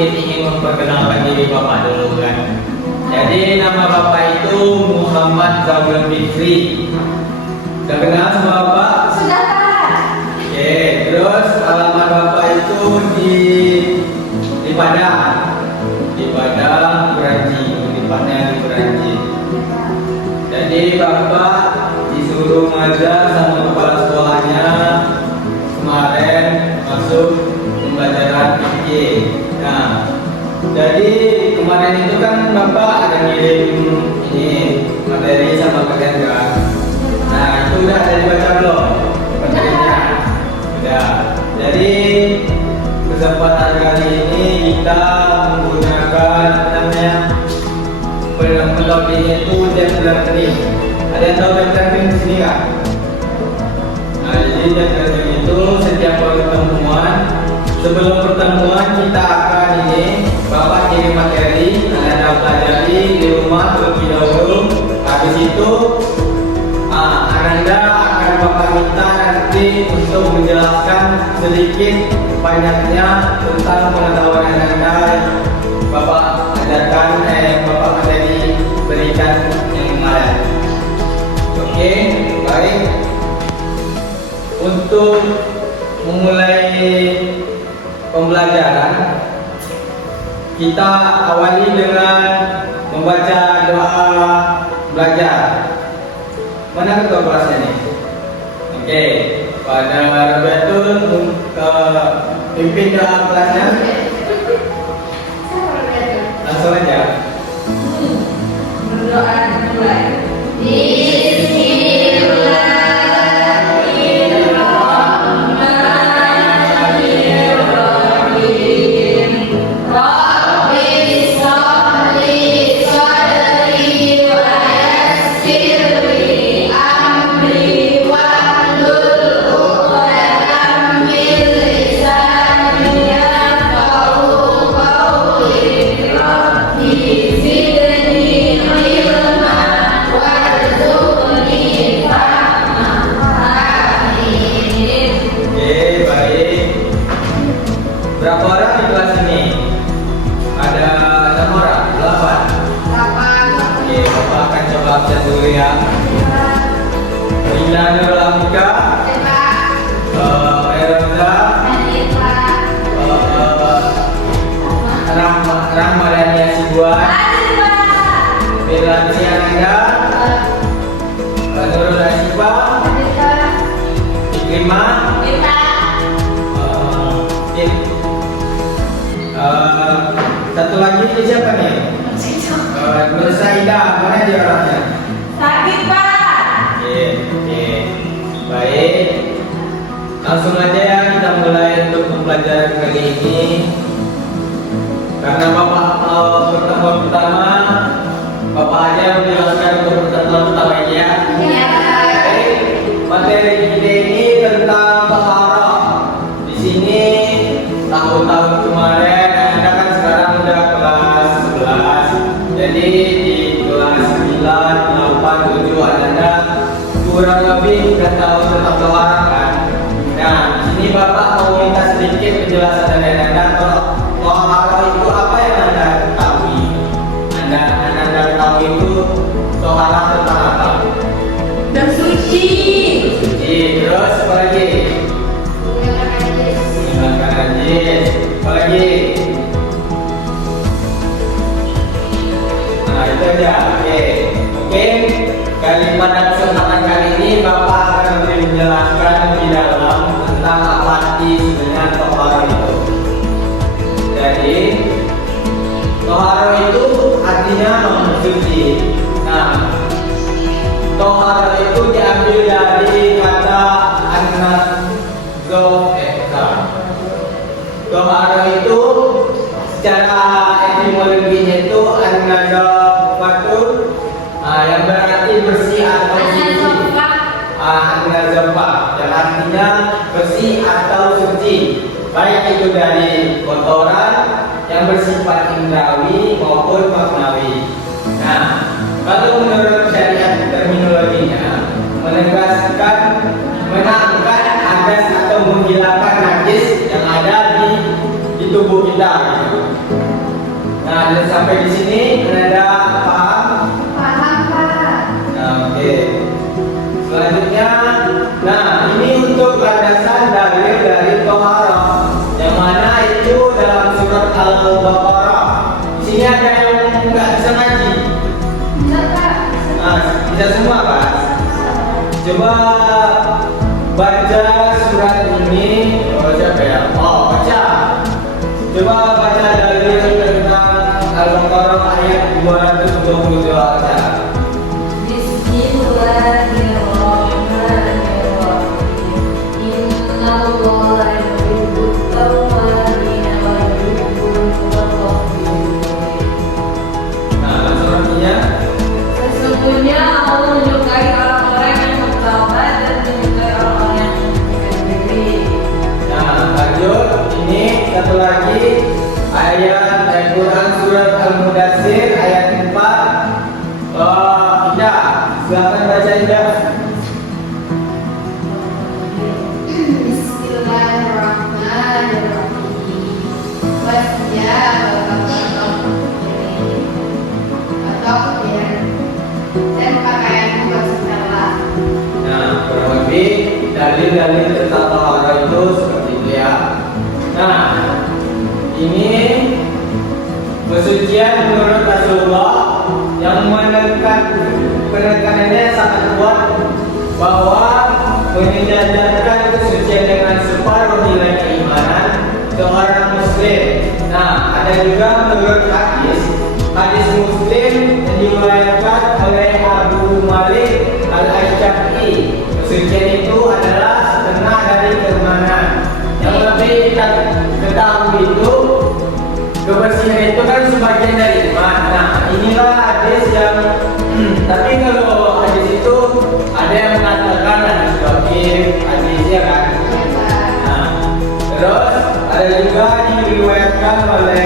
sedikit ingin memperkenalkan diri Bapak dulu kan. Jadi nama Bapak itu Muhammad Zaulun Fikri. Sudah kenal sama Bapak? Sudah, Pak. Oke, terus alamat Bapak itu di Padang. Di Padang, Beranji. Di Padang, di Beranji. Jadi Bapak disuruh ngajar sama kepala sekolahnya kemarin masuk pembelajaran fikih. Nah, jadi kemarin itu kan Bapak ada ngirim ini materi sama kalian kan. Nah, itu udah ada dibaca belum materinya? Udah. Jadi kesempatan kali ini kita menggunakan apa namanya pendamping itu jam learning. Ada yang tahu jam learning di sini kan? Nah, jadi jam learning itu setiap pertemuan, sebelum pertemuan kita akan ini Bapak kirim materi, Anda pelajari di rumah terlebih dahulu. Habis itu Anda akan Bapak minta nanti untuk menjelaskan sedikit banyaknya tentang pengetahuan Anda yang Bapak ajarkan, Bapak materi berikan yang kemarin. Oke, baik. Untuk memulai pembelajaran, kita awali dengan membaca doa belajar. Mana ketua kelasnya nih? Oke, pada Robertul pimpin doa kelasnya. Langsung aja. Berdoa mulai. Berapa orang di kelas ini? Ada 6 orang? 8? Oke, Bapak akan coba absen dulu ya. Rina Nurul Amika, Eroza, Rahmadania Sibuan, Belani Siananda, Nurul Asifa, Ikrimah, satu lagi itu siapa nih? Nur Saida, mana dia orangnya? Sakit, Pak. Oke, baik. Langsung aja ya kita mulai untuk pembelajaran kali ini. Karena Bapak pertemuan pertama, Bapak aja menjelaskan untuk pertemuan pertama ini ya. Baik, materi kita ini tentang taharah. Di sini tahun-tahun kemarin Anda kan sekarang udah kelas 11. Jadi di kelas 9, 8, 7 Anda kurang lebih sudah tahu tentang taharah kan. Nah, di sini Bapak mau minta sedikit penjelasan dari Anda kalau taharah itu apa yang Anda ketahui. Anda tahu itu taharah tentang apa? Dan suci. Suci, terus apa lagi? Menghilangkan najis. Apa lagi? Nah, itu aja. Oke. Pada kesempatan kali ini Bapak akan lebih menjelaskan lebih dalam tentang apa arti sebenarnya taharah itu. Jadi taharah itu artinya suci. Nah, taharah itu diambil dari kata taharah itu secara etimologinya itu an-nadzafatul, yang berarti bersih atau suci. An-nadzafah yang artinya bersih atau suci, baik itu dari kotoran yang bersifat indrawi maupun maknawi. Nah, kalau menurut syariat terminologinya menegaskan mengangkat hadas atau menghilangkan najis yang ada di tubuh kita gitu. Nah, dan sampai di sini Anda paham? Paham, Pak. Nah, oke. Selanjutnya, nah ini untuk landasan dalil dari Toharoh, yang mana itu dalam surat Al-Baqarah. Di sini ada yang nggak bisa ngaji. Bisa, Pak. Nah, bisa semua, Pak. Coba baca surat ini. Oh, siapa ya? Oh, baca. Coba baca dalil tentang Al-Baqarah ayat 222 aja. Nah, langsung artinya. Sesungguhnya Allah menyukai orang-orang yang bertaubat dan menyukai orang-orang yang memperhatikan diri. Nah, lanjut. Ini satu lagi ayat Al-Quran surat Al-Mudaththir ayat 4. Indah, silakan baca Indah. Bismillahirrahmanirrahim. Dan pakaianmu bersetelah. Nah, kurang lebih dalil-dalil tentang taharah itu seperti itu ya. Nah, ini persucian menurut Rasulullah yang penekanannya sangat kuat bahwa menjalankan kesucian dengan separuh nilai keimanan seorang muslim. Nah, ada juga menurut hadis Muslim yang diriwayatkan oleh Abu Malik Al-Asy'ari. Kesucian itu adalah setengah dari keimanan. Yang lebih kita ketahui itu kebersihan itu kan sebagian dari iman. Nah, inilah hadis yang tapi kalau hadis itu ada yang mengatakan hadis dhaif, hadisnya kan. Nah, terus ada juga diriwayatkan oleh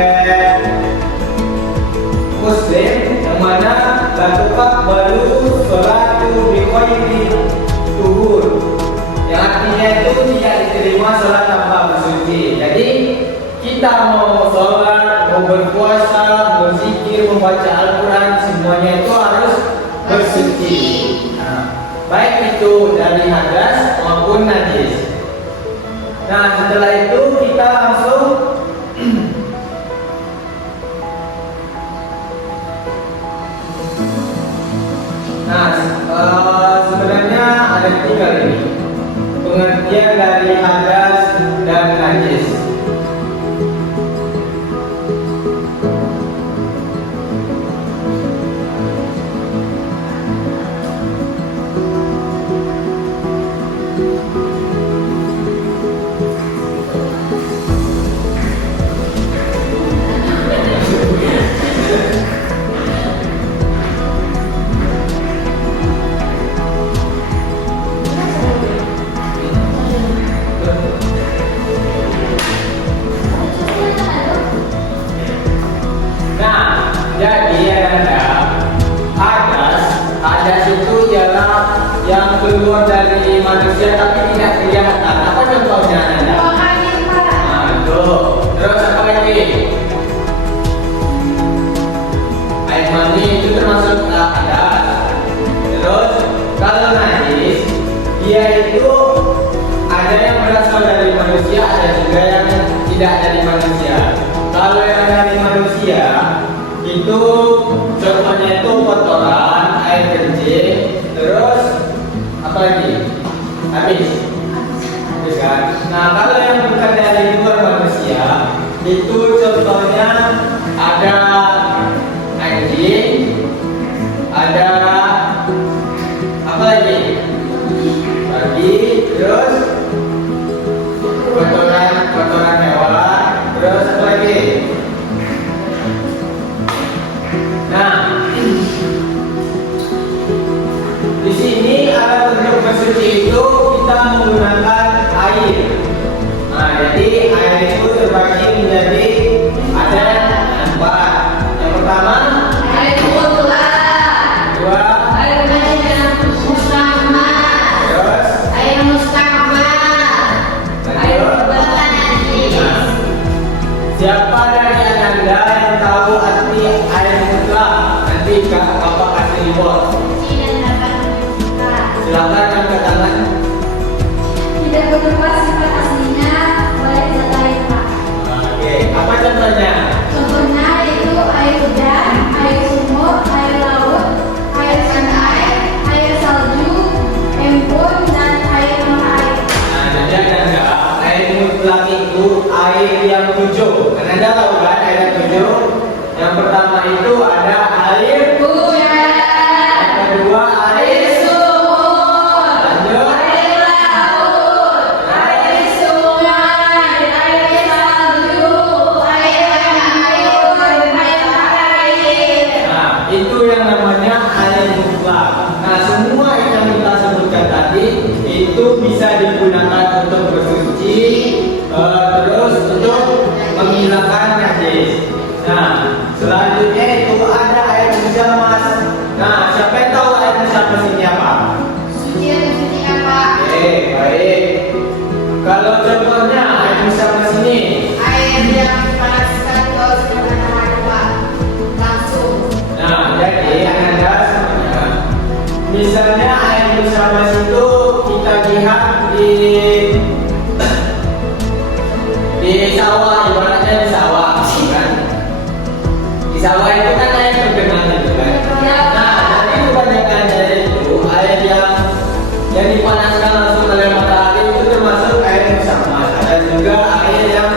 Muslim yang mana lakukan baru sholatu bi khairi tuhur, yang artinya itu tidak diterima sholat tanpa bersuci. Jadi kita mau sholat, mau berpuasa, berzikir, membaca Al-Quran, semuanya itu harus bersuci. Nah, baik itu dari hadas maupun najis. Nah, setelah itu kita langsung sebenarnya ada 3 ini pengertian dari hadas dan najis. Hadas itu ialah yang keluar dari manusia tapi tidak kelihatan. Apa contohnya Anda? Nah, itu. Terus apa lagi? Air mani itu termasuk hadas. Terus kalau najis, dia itu ada yang berasal dari manusia, ada juga yang tidak dari manusia. Kalau yang dari manusia itu contohnya itu kotoran, air kencing, terus apa lagi? Habis kan? Nah, kalau yang bukan dari luar manusia itu contohnya ada anjing, ada apa lagi? Terus kotoran hewan, terus apa lagi? Nah, di sini alat untuk bersuci itu kita menggunakan air. Nah, jadi air itu terbagi menjadi ada 4. Yang pertama, Air kotoran. 2, Air mustahmat. terus Air mustahmat. Air lanjut. bertanah. Nah, siapa dari Anda yang tahu Kak, Bapak kasih reward. Suci dan dapat menunjukkan. Silakan angkat tangan. Tidak berupa sifat aslinya oleh zat lain, Pak. Oke, apa contohnya? Contohnya yaitu air hujan, air sumur, air laut, air sungai, air salju, embun, dan air mata air. Nah, jadi Anda, air mutlak itu air yang 7. Kan Anda tahu kan air yang 7? Yang pertama itu ada air, Hujan, yang kedua air, sumur, lanjut, air laut, air sungai, air salju, air angin, air. Nah, itu yang namanya air mutlak. Nah, semua yang kita sebutkan tadi itu bisa digunakan untuk bersuci, terus untuk menghilangkan najis. Nah, selanjutnya itu ada air mujamas. Nah, siapa yang tahu air mujamas ini apa? Suci dan suci apa? Oke, baik. Kalau contohnya air mujamas ini, Air yang dipanaskan ke sederhana Pak. Langsung. nah, jadi Anda semuanya, misalnya air mujamas itu kita lihat di sawah, ibaratnya di sawah, kan? Di sawah itu kan air tergenang gitu kan? Nah, jadi kebanyakan dari itu air yang dipanaskan langsung oleh matahari itu termasuk air mujamas. Ada juga air yang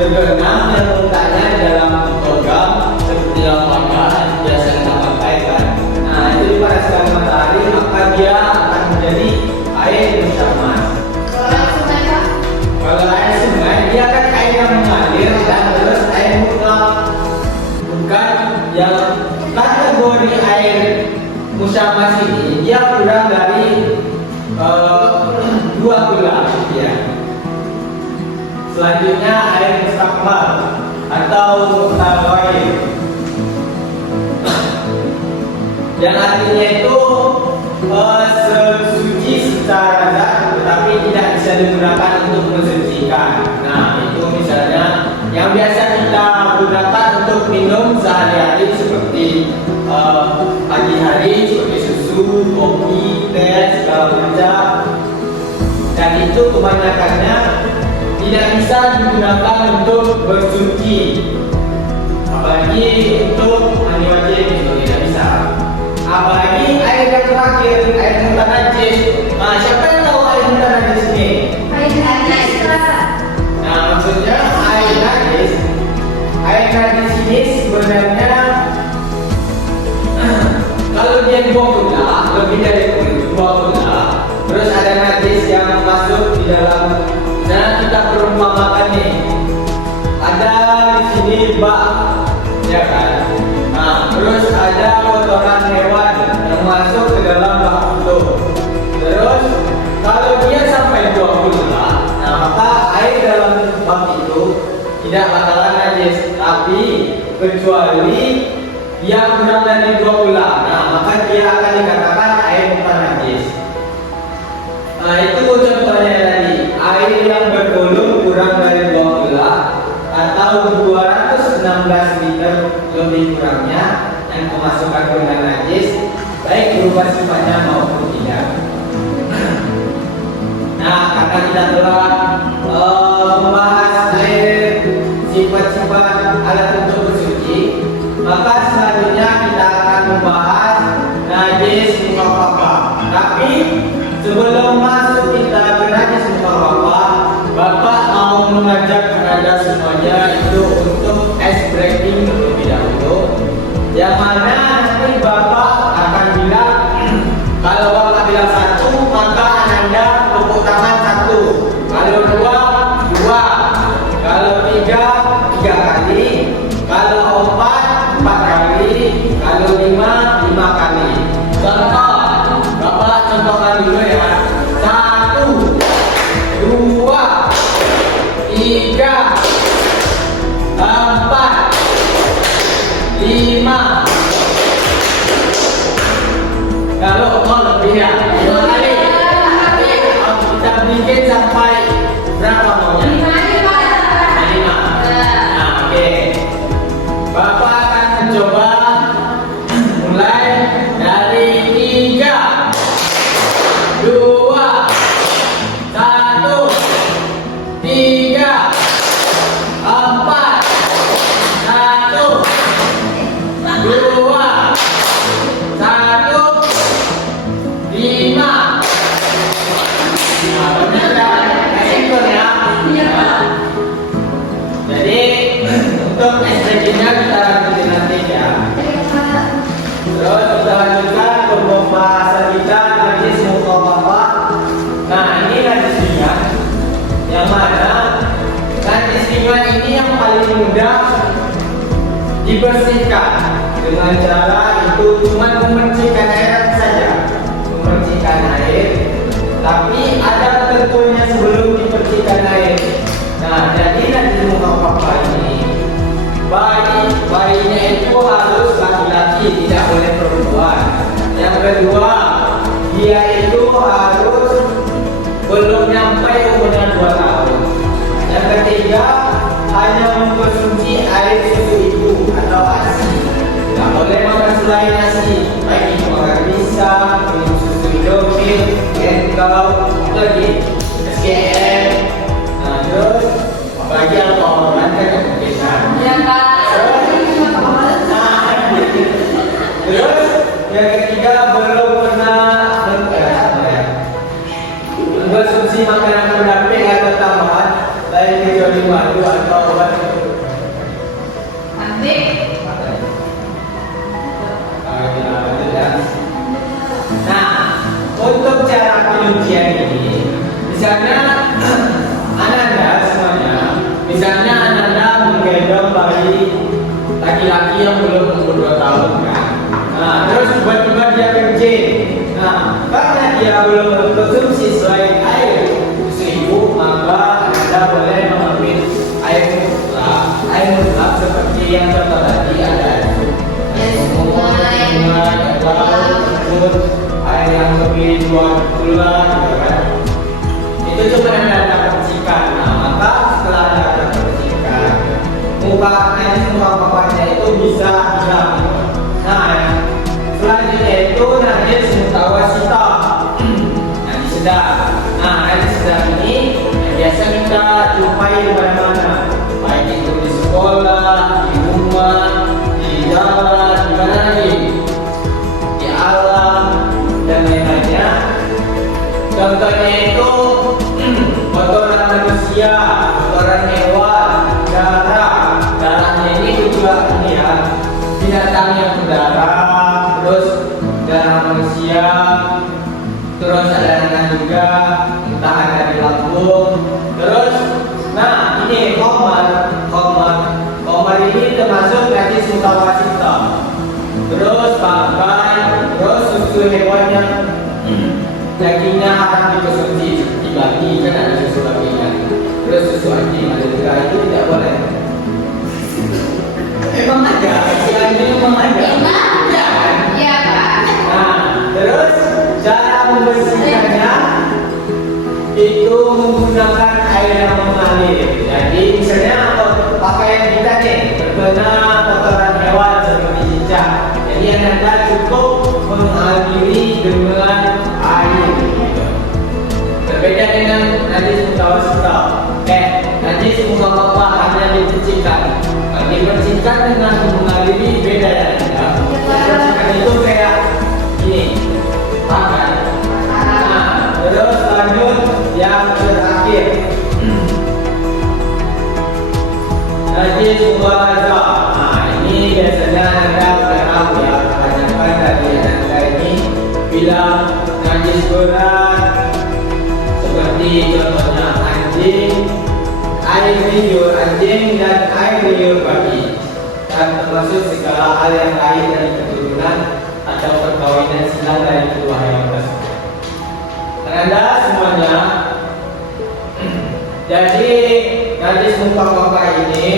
tergenang yang letaknya di dalam logam seperti lembaga biasa kita pakai kan. Nah, itu dipanaskan matahari maka dia akan menjadi air mujamas. Kalau yang sungai Pak? Kalau air sungai dia kan air yang mengalir dan terus air mutlak, bukan yang kategori air mujamas ini dia kurang dari 2 bulan ya. Selanjutnya air mustakmal atau mutawair, yang artinya itu suci secara zat tetapi tidak bisa digunakan untuk mensucikan. Nah, itu misalnya yang biasa kita gunakan untuk minum sehari-hari seperti pagi hari seperti susu, kopi, teh, segala macam. Dan itu kebanyakannya tidak bisa digunakan untuk bersuci, apalagi untuk mandi wajib itu tidak bisa. Apalagi air yang terakhir, air mutan najis. Nah, siapa yang tahu air mutan najis ini? Air najis Pak. Nah, maksudnya air najis ini sebenarnya kalau dia dibawa gula, lebih dari dibawa gula, terus ada najis yang masuk di dalam. Nah, kita perumpamakan nih, ada di sini bak, ya kan? Nah, terus ada kotoran hewan yang masuk ke dalam bak itu. Terus kalau dia sampai 20 lah, nah maka air dalam bak itu tidak bakalan najis, tapi kecuali dia kurang dari 20 lah, nah maka dia akan dikatakan air bukan najis. Nah, itu contohnya tadi, air yang bervolume kurang dari 20 atau 216 liter lebih kurangnya yang kemasukan dengan najis, baik berubah sifatnya maupun tidak. Nah, karena kita telah membahas air sifat-sifat alat untuk bersuci, maka selanjutnya kita akan membahas najis mukhaffafah. Tapi sebelum masuk kita ke najis mukhaffafah, Bapak mau mengajak Anda semuanya itu untuk ice breaking terlebih dahulu, yang mana nanti Bapak akan bilang, kalau Bapak bilang 1, maka Anda tepuk tangan 1. Kalau 2, 2. Kalau 3, 3 kali. Kalau 4, 4 kali. Kalau 5, 5 kali. Contoh, Bapak contohkan dulu ya. 1, 2, 3, 4, 5. Kalau mau lebih ya, 2 kali. Kita bikin sampai berapa maunya? 5. Nah, oke. Bapak akan mencoba mulai sedikitnya kita lanjutin nanti ya. Terus kita lanjutkan ke pembahasan kita najis muka bapak. Nah ini najis ringan, yang mana najis ringan ini yang paling mudah dibersihkan dengan cara itu cuma memercikan air saja, memercikan air. Tapi ada ketentuannya sebelum dipercikan air. Nah jadi najis muka bapak ini bayinya itu harus laki-laki, tidak boleh perempuan. Yang kedua, dia itu harus belum nyampe umurnya 2 tahun. Yang ketiga, hanya mengkonsumsi air susu ibu atau ASI. Tidak boleh makan selain ASI, baik itu makan pisang, minum susu Indomil, Enkau, lagi SGM. Nah terus, apalagi alkohol kan kemungkinan. Ya Kak. Terus yang ketiga belum pernah mengkonsumsi makanan pendamping atau tambahan lain kecuali madu atau obat. Nanti. Nah, untuk cara penyucian ini, misalnya Ananda semuanya, misalnya Ananda menggendong bayi laki-laki yang belum umur 2 tahun kan. Nah, terus tiba-tiba dia kencing. Nah, karena dia belum mengkonsumsi selain air susu ibu, maka Anda boleh mengambil air mutlak seperti yang contoh tadi ada air yang lebih 2 bulan, kan? Itu cuma Anda percikan. Nah, maka setelah Anda percikan, muka bapaknya itu bisa hilang. Nah, selanjutnya itu najis mutawasita, najis sedang. Nah, najis sedang ini yang biasa kita jumpai di mana-mana, baik itu di sekolah, di rumah, di jalan, di mana lagi, di alam dan lain-lainnya. Contohnya itu kotoran manusia, kotoran hewan, darahnya ini juga ini ya, binatang yang berdarah, terus darah manusia, terus ada juga entah ada di lambung, terus nah ini komar ini termasuk najis mutawasita, terus bangkai, terus susu hewan yang dagingnya akan dikonsumsi seperti babi, kan ada susu babi kan, terus susu anjing ada juga, itu tidak boleh. Emang ada, si anjing emang ada. Iya Kak. Nah, terus cara membersihkannya itu menggunakan air yang mengalir. Jadi misalnya pakaian kita nih terkena kotoran hewan seperti cicak. Jadi Anda cukup mengaliri dengan air. Berbeda dengan najis mutawasita. Najis muka bapak hanya dipercikan. Dipercikan dengan mengaliri beda ya. Dipercikan itu kayak ini, makan. Nah, terus lanjut yang terakhir. Najis mubahaza. Nah, ini biasanya Anda sudah tahu ya, kebanyakan dari Anda ini bilang najis berat, seperti contohnya anjing, air liur anjing dan air liur babi, dan termasuk segala hal yang lain dari keturunan atau perkawinan silang dari kedua hewan tersebut. Anda semuanya, jadi najis muka bapak ini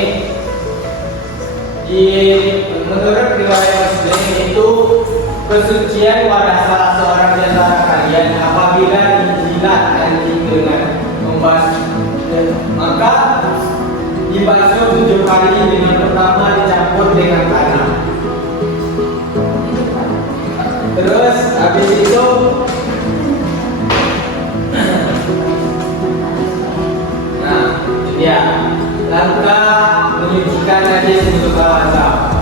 menurut riwayat Muslim itu kesucian wadah salah seorang di antara kalian apabila dijilat anjing dengan membasuh, maka dibasuh 7 kali dengan pertama dicampur dengan tanah. Terus habis itu nah ya langkah menyucikan najis untuk bahasa.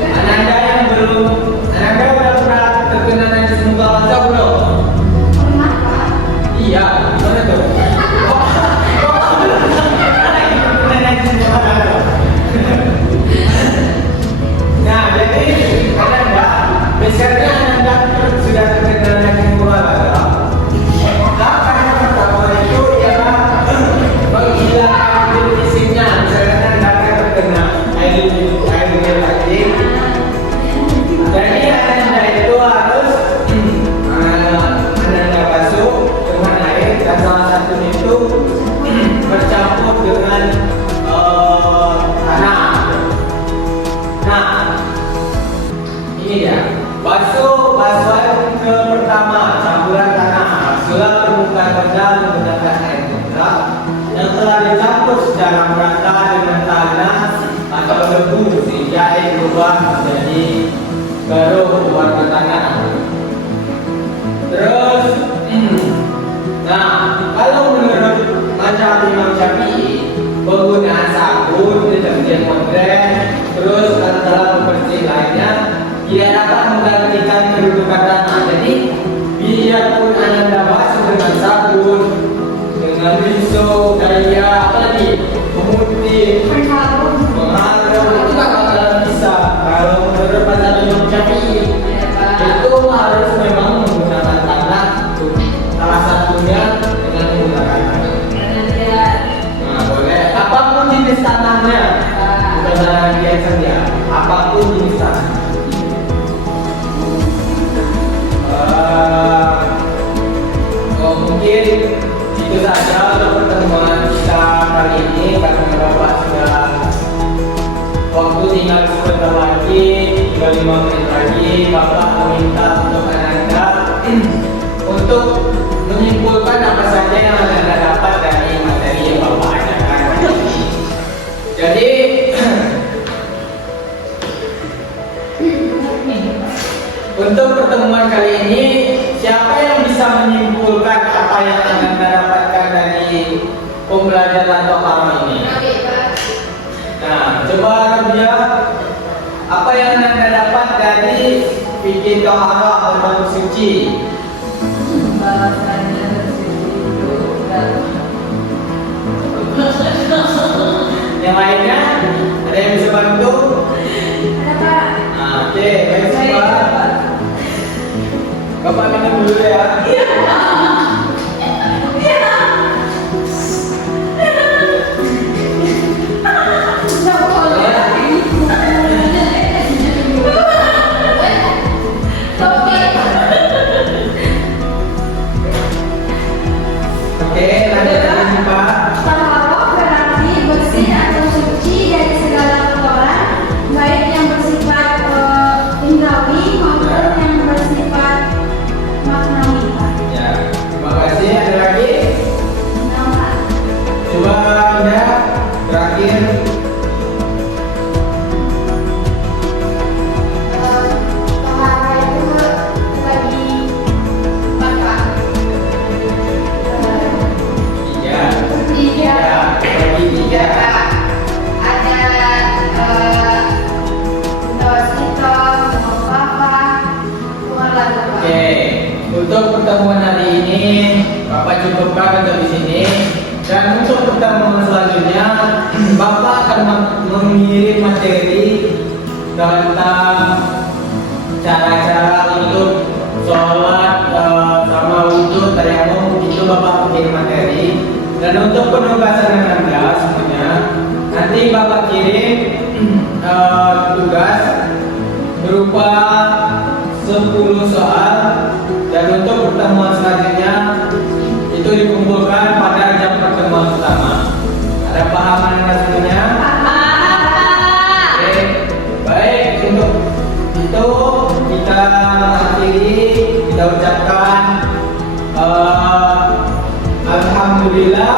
Ananda yang belum, Ananda udah pernah terkena najis muka bahasa belum? Iya, gimana tuh? Nah, jadi Ananda, misalnya Ananda sudah terkenal dengan olahraga, langkah yang pertama itu ialah menghilangkan definisinya. Misalnya Ananda terkena air lagi, jadi Ananda itu harus Ananda basuh dengan air dan salah satunya itu bercampur dengan tanah. Nah, ini dia. Basuhan ke pertama, campuran tanah. Basuhlah permukaan benda menggunakan air mineral yang telah dicampur secara merata dengan tanah atau debu sehingga air berubah menjadi garuh warna tanah. Terus, nah kalau menurut mazhab Imam Syafi'i, penggunaan sabun, deterjen modern, terus alat pembersih lainnya tidak dapat menggantikan kedudukan tanah. Jadi biarpun Anda basuh dengan sabun, dengan rinso, daya, apa lagi, pemutih, mengharum, itu tak bakalan bisa. Kalau menurut mazhab Imam Syafi'i, itu harus memang menggunakan tanah. Salah satunya dengan menggunakan tanah. Nah, boleh. Apapun jenis tanahnya, bukan tanah biasa saja. Apapun jenis tanah. Mungkin itu saja untuk pertemuan kita kali ini karena Bapak sudah waktu tinggal sebentar lagi, tinggal 5 menit lagi. Bapak meminta untuk Ananda untuk menyimpulkan apa saja yang Ananda dapat dari materi yang Bapak ajarkan hari ini. Jadi untuk pertemuan kali ini, siapa yang bisa menyimpulkan apa yang Anda dapatkan dari pembelajaran Bapak ini? Nah, coba Rabia, apa yang Anda dapat dari fikih tohara berbentuk suci? Bahasanya tersipu dan Yang lainnya, ada yang bisa bantu? Ada Pak. Nah, oke, baik semua. Bapak minum dulu ya. Oke, lanjut lagi Pak. Taharah berarti bersih atau suci dari segala kotoran, baik yang bersifat indrawi maupun yang bersifat maknawi. Ya, terima kasih. Ada lagi? Nama Coba Indah, terakhir. taharah itu bagi bapak. Tiga. Tiga. Bagi tiga. Ada Dawasito, Papa, Tuhan. Oke, untuk pertemuan hari ini Bapak cukupkan untuk di sini. Dan untuk pertemuan selanjutnya Bapak akan mengirim materi tentang cara-cara untuk sholat sama wudhu tayamum. Itu Bapak kirim materi. Dan untuk penugasan Anda semuanya, nanti Bapak kirim tugas berupa 10 soal. Dan untuk pertemuan selanjutnya itu dikumpulkan pada jam pertemuan utama. Ada pahaman Anda semuanya? Oke, baik. Untuk itu kita akhiri, kita ucapkan Alhamdulillah.